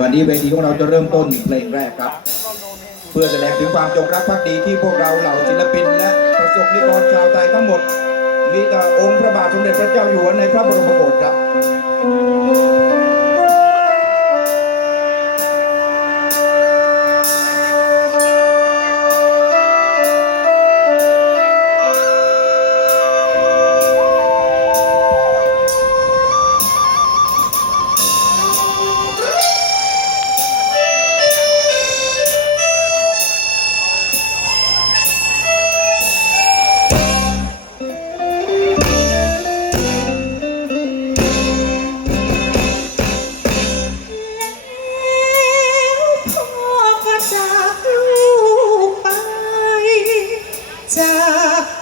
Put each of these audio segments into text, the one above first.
วันนี้เวทีของเราจะเริ่มต้นเพลงแรกครับ เพื่อแสดงถึงความจงรักภักดีที่พวกเราเหล่าศิลปิน และประสบนิกรชาวไทยทั้งหมด มีต่อองค์พระบาทสมเด็จพระเจ้าอยู่หัวในพระบรมโกศครับ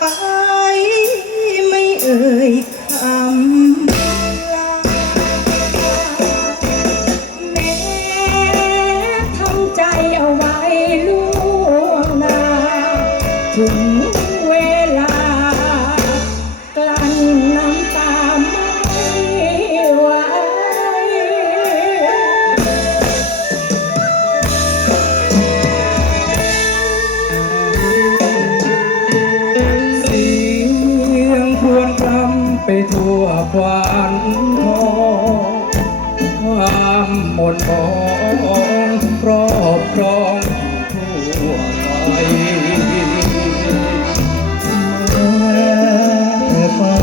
ไปไม่เอ่ยคำลาแม้ทำใจเอาไว้ล่วงหน้าถึง ทั่วควันทองความหมดมองรอบครองทั่วไปแม่ฟ้า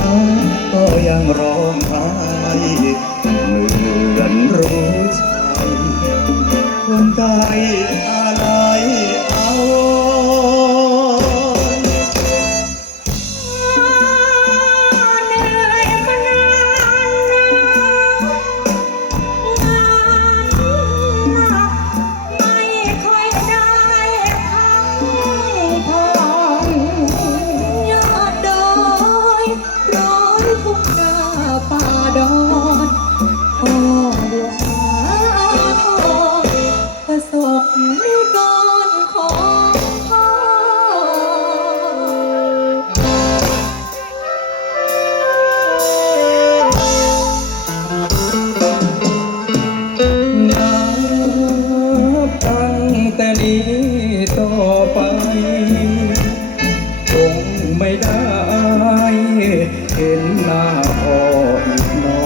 ก็ยังร้องไห้เหมือนรู้ใจคนไท นี้ต่อไป คงไม่ได้เห็นหน้าพ่ออีกหนอ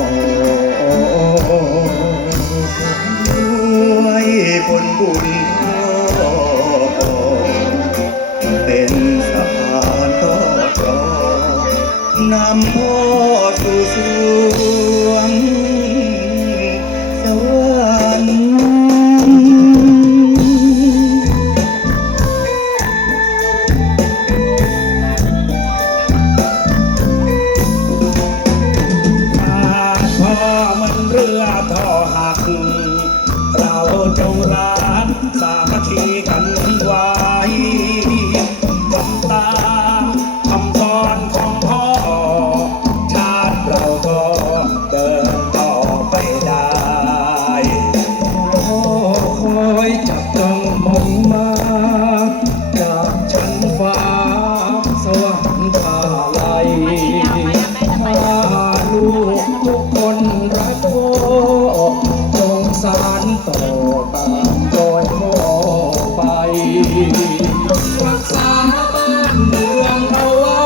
ด้วยผลบุญพ่อเป็นสะพานทอดรอนำพ่อสู่สวงส กัน รักษาบ้านเมืองเอาไว้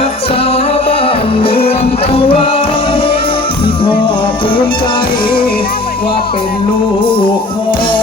รักษาบ้านเมืองเอาไว้ที่พ่อภูมิใจว่าเป็นลูกพ่อ